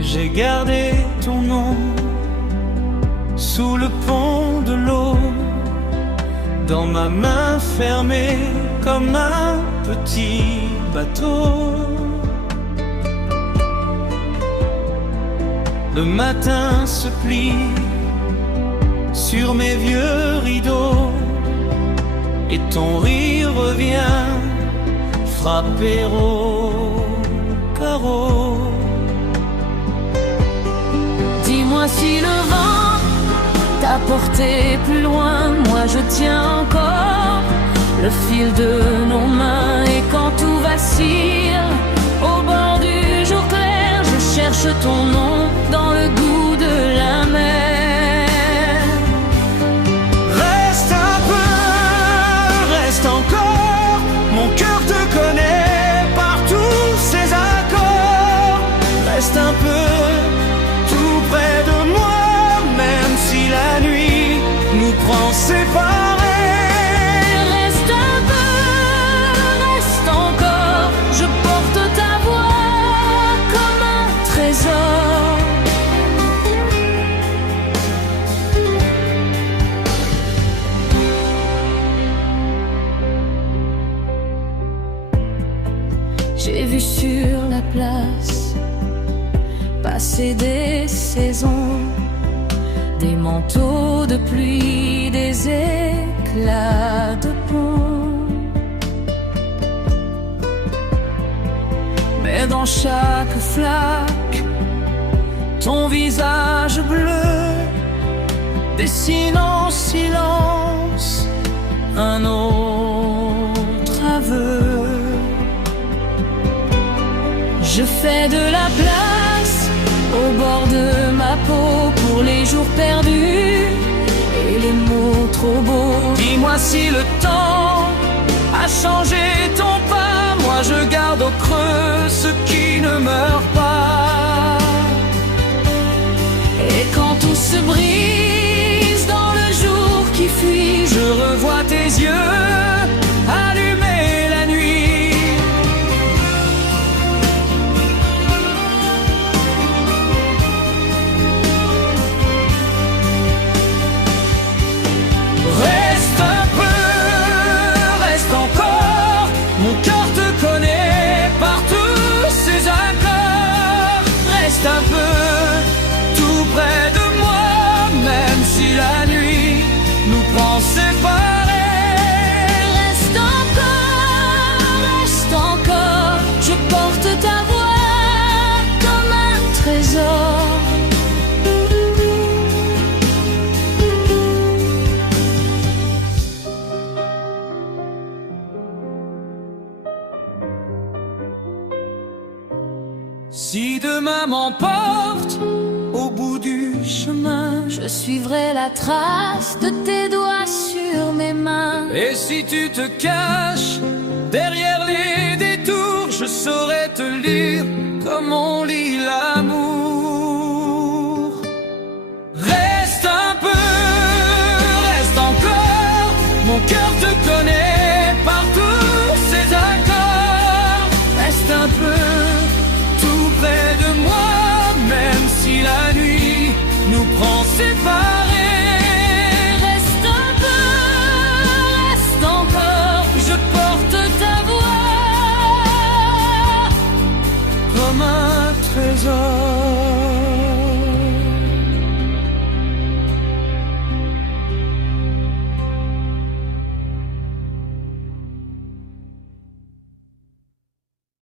j'ai gardé ton nom sous le pont de l'eau, dans ma main fermée comme un petit bateau. Le matin se plie sur mes vieux rideaux et ton rire revient frapper au carreau. Dis-moi si le vent t'a porté plus loin, moi je tiens encore le fil de nos mains. Et quand tout vacille au bord du jour clair, je cherche ton nom dans le goût de la mer. Reste un peu, reste encore, mon cœur te connaît par tous ses accords. Reste un peu, tout près de moi, même si la nuit nous prend séparés. Reste un peu, reste encore, je porte ta voix comme un trésor. J'ai vu sur la place passer des saisons, des manteaux de pluie, des éclats de pont. Mais dans chaque flaque, ton visage bleu dessine en silence un autre aveu. Je fais de la place au bord de ma peau pour les jours perdus et les mots trop beaux. Dis-moi si le temps a changé ton pas, moi je garde au creux ce qui ne meurt pas. Et quand tout se brise dans le jour qui fuit, Je revois tes yeux allumer la nuit. Reste un peu, reste encore, mon cœur te connaît par tous ses accords. Reste un peu, tout près de moi, même si la nuit nous prend séparés. reste encore, je porte ta voix comme un trésor. Si demain m'emporte au bout du chemin, Je suivrai la trace de tes doigts sur mes mains. et si tu te caches derrière les détours, je saurai te lire comme on lit l'amour. Reste un peu, reste encore, mon cœur te connaît par tous ses accords. Reste un peu, tout près de moi, même si la nuit nous prend séparés. Reste un peu, reste encore, Je porte ta voix comme un trésor.